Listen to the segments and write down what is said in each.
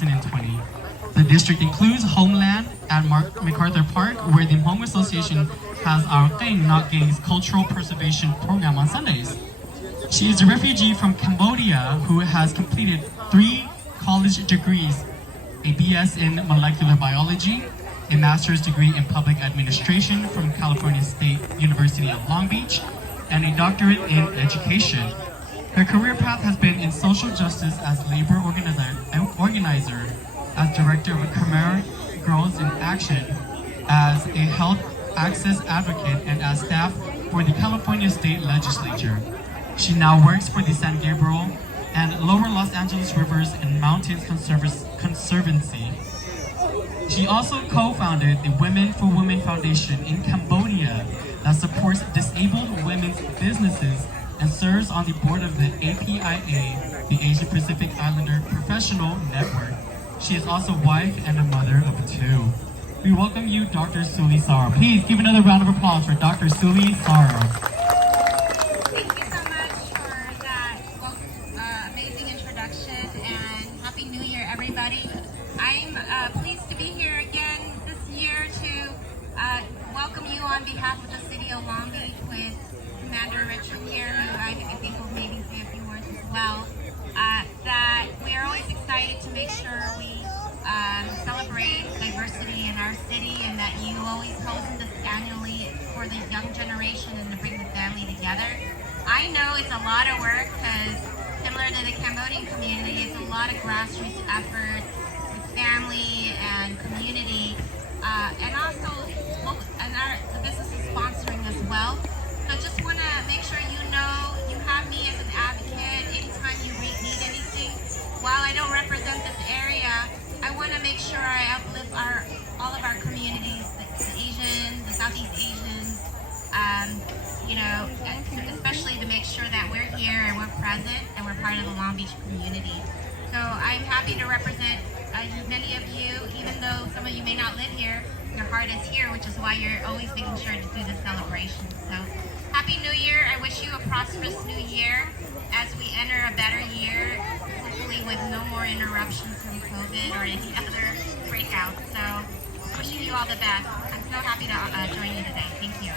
2020. The district includes Homeland at MacArthur Park, where the Hmong Association has our Gang Not Gangs cultural preservation program on Sundays. She is a refugee from Cambodia who has completed 3 college degrees, a BS in molecular biology, a master's degree in public administration from California State University of Long Beach, and a doctorate in education. Her career path has been in social justice as labor organizer, as director of Khmer Girls in Action, as a health access advocate, and as staff for the California State Legislature. She now works for the San Gabriel and Lower Los Angeles Rivers and Mountains Conservancy. She also co-founded the Women for Women Foundation in Cambodia that supports disabled women's businesses and serves on the board of the APIA, the Asia Pacific Islander Professional Network. She is also wife and a mother of 2. We welcome you, Dr. Suli Saro. Please give another round of applause for Dr. Suli Saro. Thank you so much for that amazing introduction, and Happy New Year, everybody. I'm pleased to be here again this year to welcome you on behalf of the City of Long Beach with Commander Richard here, who I think will maybe say a few words as well. That we are always excited to make sure we celebrate diversity in our city, and that you always host this annually for the young generation and to bring the family together. I know it's a lot of work because similar to the Cambodian community, it's a lot of grassroots efforts with family and community, and also the business is sponsoring as well. So just want to make sure you know you have me as an advocate anytime you need anything. While I don't represent this area, I want to make sure I uplift all of our communities, the Asian, the Southeast Asians, especially to make sure that we're here and we're present and we're part of the Long Beach community. So I'm happy to represent many of you, even though some of you may not live here. Your heart is here, which is why you're always making sure to do the celebration. So, Happy New Year. I wish you a prosperous new year as we enter a better year, hopefully with no more interruptions from COVID or any other breakout. So, wishing you all the best. I'm so happy to join you today. Thank you.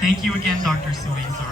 Thank you again, Dr. Suli Saro.